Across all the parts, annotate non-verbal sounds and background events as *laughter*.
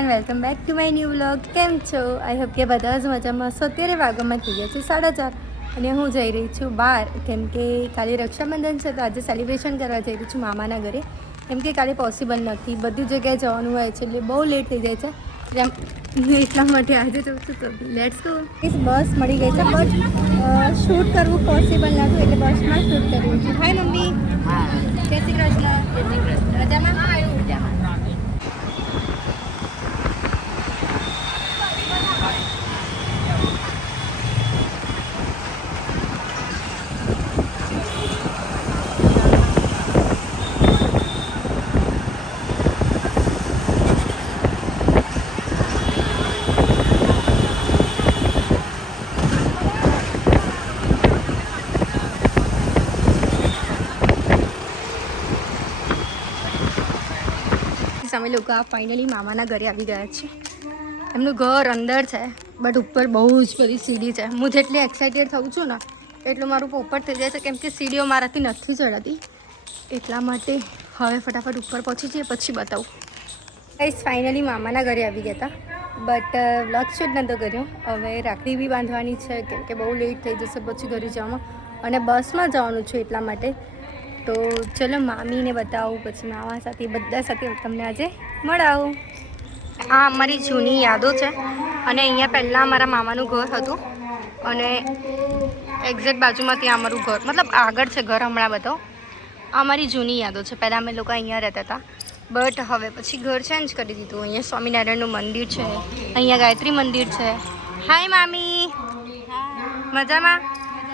Everyone welcome back to my new vlog કેમ છો? I hope કે બધા જ મજામાં છો અત્યારે વાગોમાં થઈ ગયા છે સાડા ચાર અને હું જઈ રહી છું બહાર. કેમ કે કાલે રક્ષાબંધન છે તો આજે સેલિબ્રેશન કરવા જઈ રહી છું મામાના ઘરે. કેમ કે કાલે પોસિબલ નથી. બધી જગ્યાએ જવાનું હોય છે એટલે બહુ લેટ થઈ જાય છે. એટલા માટે આજે જઉં છું લેટ્સ ગો ઇસ બસ મળી ગઈ છે બટ શૂટ કરવું પોસિબલ નહોતું એટલે બસમાં શૂટ કરવું છે હાય મમ્મી. જય શ્રી કૃષ્ણ. જય શ્રી કૃષ્ણ. રજામાં અમે લોકો આ ફાઇનલી મામાના ઘરે આવી ગયા છે. એમનું ઘર અંદર છે બટ ઉપર બહુ જ બધી સીડી છે. હું જેટલી એક્સાઇટેડ થઉં છું ને, એટલું મારું પોપટ થઈ જાય છે, કેમ કે સીડીઓ મારાથી નથી ચડાતી. એટલા માટે હવે ફટાફટ ઉપર પહોંચી જઈએ, પછી બતાવું. ગાઈસ ફાઇનલી મામાના ઘરે આવી ગયા હતા બટ વ્લોગ શૂટ નહોતો કર્યો. હવે રાખડી બી બાંધવાની છે, કેમ કે બહુ લેટ થઈ જશે પછી ઘરે જવામાં. અને બસમાં જવાનું છે એટલા માટે. તો ચલો મામીને બતાવું પછી મામા સાથે બધા સાથે તમને આજે મળાવું. આ અમારી જૂની યાદો છે. અને અહીંયા પહેલાં અમારા મામાનું ઘર હતું. અને એક્ઝેક્ટ બાજુમાં ત્યાં અમારું ઘર. મતલબ આગળ છે ઘર હમણાં બધો. અમારી જૂની યાદો છે. પહેલાં અમે લોકો અહીંયા રહેતા હતા. બટ હવે પછી ઘર ચેન્જ કરી દીધું. અહીંયા સ્વામિનારાયણનું મંદિર છે. અહીંયા ગાયત્રી મંદિર છે. હાય મામી. મજામાં?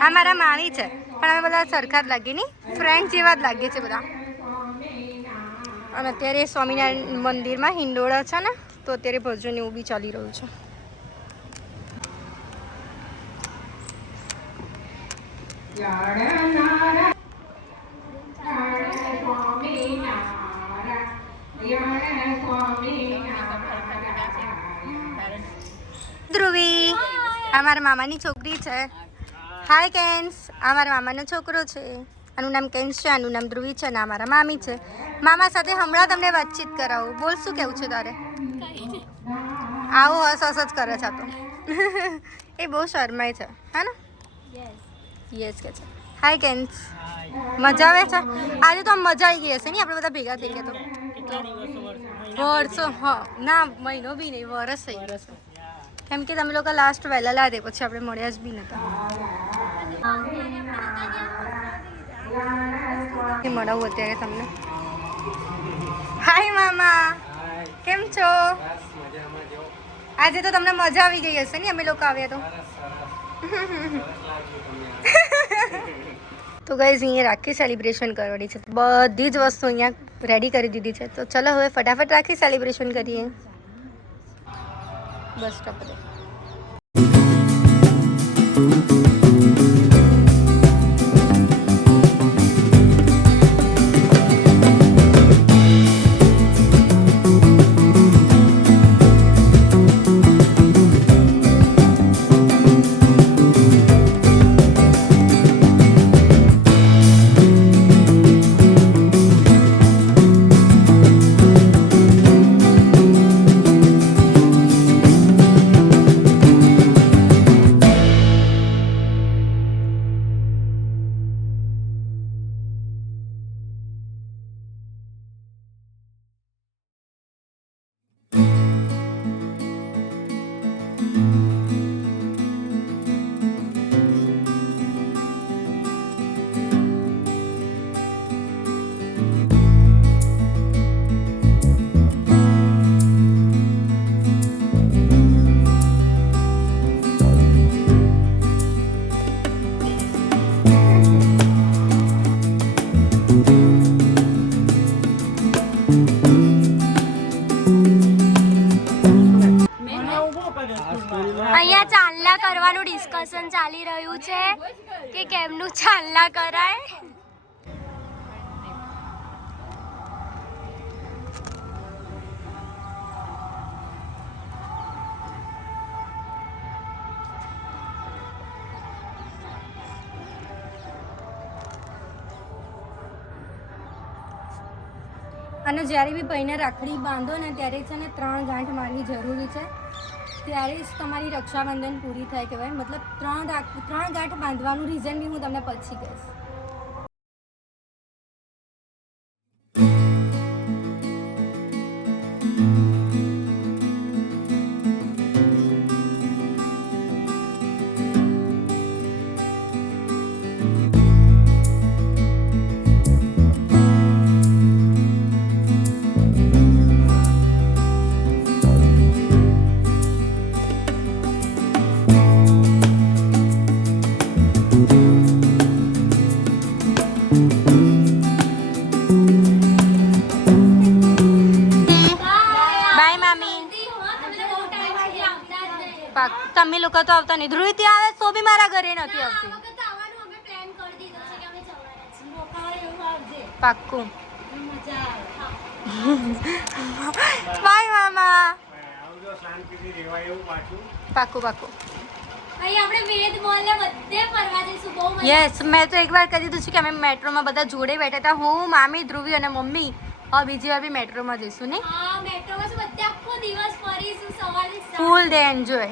આ મારા મામી છે. પણ અમે બધા સરખા જ લાગીએ નહીં. ફ્રેન્ડ જેવા જ લાગીએ છે બધા. અને અત્યારે સ્વામિનારાયણ મંદિરમાં હિંડોળા છે ને, તો અત્યારે ભજન એવું બી ચાલી રહ્યું છે. ધ્રુવી અમારા મામાની છોકરી છે. હાય કેન્સ આ મારા મામાનો છોકરો છે. આનું નામ કેન્સ છે, આનું નામ ધ્રુવી છે અને આ મારા મામી છે. મામા સાથે હમણાં તમને વાતચીત કરાવું. બોલ, શું કેવું છે તારે? આવો, હસ હસ જ કરે છે તો. *laughs* એ બહુ શરમાય છે. હા ને? યસ કે છે. હાય કેન્સ મજા આવે છે? આજે તો આમ મજા આવી ગઈ હશે ને? આપણે બધા ભેગા થઈ ગયા તો. વર્ષો, હા. ના, મહિનો બી નહીં વરસ થઈ કેમ કે તમે લોકો લાસ્ટ વહેલા લાદે પછી આપણે મળ્યા જ બી એ મળાવું અત્યારે તમને. હાય મામા. કેમ છો? આજે તો તમને મજા આવી ગઈ હશે ને, અમે લોકો આવ્યા તો. *laughs* તો ગાઈઝ અહીંયા રાખી સેલિબ્રેશન કરવાની છે. બધી જ વસ્તુ અહીંયા રેડી કરી દીધી છે. તો ચલો હવે ફટાફટ રાખી સેલિબ્રેશન કરીએ. બસ સ્ટોપ ડિસ્કશન ચાલી રહ્યું છે કે કેમનું ચાલના કરાય? અને જ્યારે બી ભાઈને રાખડી બાંધો ને ત્યારે છે ને ત્રણ ગાંઠ મારવી જરૂરી છે. ત્યારે જ તમારી રક્ષાબંધન પૂરી થાય કહેવાય. મતલબ ત્રણ ગાંઠ ત્રણ ગાંઠ બાંધવાનું રીઝન બી હું તમને પછી કહીશ. પાક. તમે લોકો તો આવતા નહીં. ધ્રુવી ત્યાં આવે તો બી મારા ઘરે નથી આવતી. પાક્કું. બાય મામા *laughs* આવજો શાંતિથી રહેવાય એવું પાછું. પાક્કું પાક્કું. અહીં આપણે વેદ મોલ ને બધે ફરવા જઈશું. બહુ મજા યસ મેં તો એકવાર કહી દીધું છે કે અમે મેટ્રોમાં બધા જોડે બેઠા હતા. હું મામી ધ્રુવી અને મમ્મી. હવે બીજી વાર બી મેટ્રોમાં જઈશું ને મેટ્રોમાં શું બધે આખો દિવસ ફરીશું સવારથી ફૂલ ડે એન્જોય.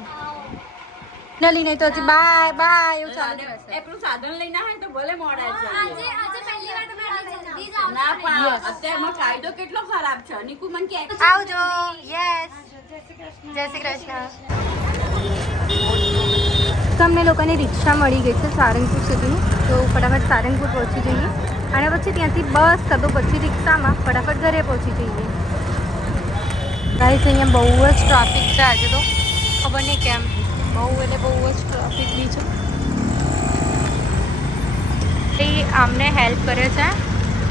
નલી નહીં તો હજી બાય બાય એવું ચાલુ રહેશે આપણું સાધન લઈને આવે તો ભલે મોડા આજે આજે પહેલી વાર તમે આટલી જલ્દી જાવ ના. પણ અત્યારમાં કાયદો કેટલો ખરાબ છે. નિકુ મન કે આવજો. યસ જય શ્રી કૃષ્ણ. તમને લોકોને રિક્ષા મળી ગઈ છે સારંગપુર સુધીની. તો ફટાફટ સારંગપુર પહોંચી જઈએ. અને પછી ત્યાંથી બસ કાં તો પછી રિક્ષામાં ફટાફટ ઘરે પહોંચી જઈએ. ગાઈસ અહીંયા બહુ જ ટ્રાફિક છે આજે તો. ખબર નહીં કેમ. બહુ એટલે બહુ જ ટ્રાફિક બી છે. એ આમને હેલ્પ કરે છે.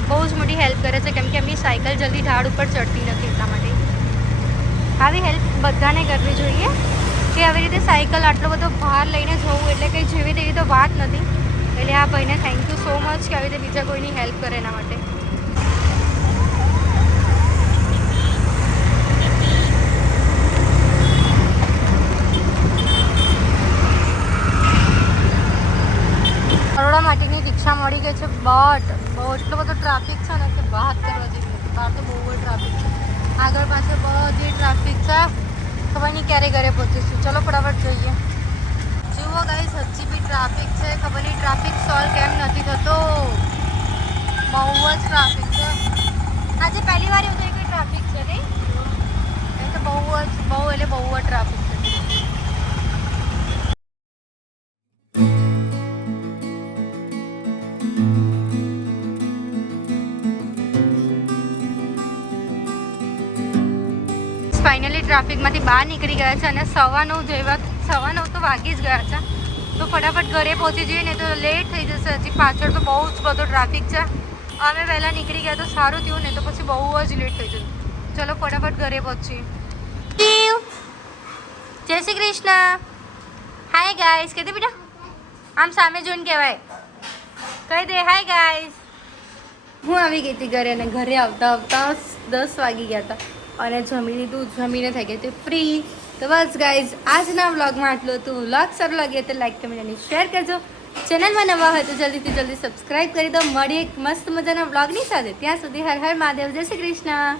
બહુ જ મોટી હેલ્પ કરે છે, કેમ કે એમની સાયકલ જલ્દી ઢાળ ઉપર ચડતી નથી એટલા માટે. આવી હેલ્પ બધાને કરવી જોઈએ કે આવી રીતે સાયકલ આટલો બધો ભાર લઈને જવું એટલે કંઈ જેવી તેવી તો વાત નથી. એટલે આ ભાઈને થેન્ક યુ સો મચ કે આવી રીતે બીજા કોઈની હેલ્પ કરે એના માટે. માટીની રિક્ષા મળી ગઈ છે બટ બહુ એટલો બધો ટ્રાફિક છે ને કે વાત કરવા જેવી બહાર તો બહુ જ ટ્રાફિક છે. આગળ પાછળ બધી ટ્રાફિક છે. ખબર નહીં ક્યારે ઘરે પહોંચીશું. ચલો ફટાફટ જોઈએ. જુઓ ગાઈસ હજી બી ટ્રાફિક છે. ખબર નહીં ટ્રાફિક સોલ્વ કેમ નથી થતો. બહુ જ ટ્રાફિક છે. આજે પહેલી વાર એવું થયું કે ટ્રાફિક છે નહીં? એમ તો બહુ જ, બહુ એટલે બહુ જ ટ્રાફિક ફાઇનલી ટ્રાફિકમાંથી બહાર નીકળી ગયા છે અને સવા નવ જેવા સવા નવ તો વાગી જ ગયા છે. તો ફટાફટ ઘરે પહોંચી જઈએ ને તો લેટ થઈ જશે. હજી પાછળ તો બહુ જ બધો ટ્રાફિક છે. અમે પહેલાં નીકળી ગયા તો સારું થયું ને તો પછી બહુ જ લેટ થઈ જશે. ચલો, ફટાફટ ઘરે પહોંચીએ. જય શ્રી કૃષ્ણ. હાય ગાઈસ કહેતી બેટા? આમ સામે જોઈને કહેવાય. કહી દે હાય ગાઈસ હું આવી ગઈ હતી ઘરે અને ઘરે આવતા આવતા દસ વાગી ગયા હતા. અને જમી લીધું, જમીને થઈ ગઈ હતી ફ્રી તો બસ ગાઈઝ આજના વ્લોગમાં આટલું હતું. વ્લોગ સારું લાગે તો લાઈક કમેન્ટ અને શેર કરજો. ચેનલમાં નવા હોય તો જલ્દીથી જલ્દી સબસ્ક્રાઈબ કરી દો. મળીએ એક મસ્ત મજાના વ્લોગની સાથે. ત્યાં સુધી હર હર મહાદેવ. જય શ્રી કૃષ્ણ.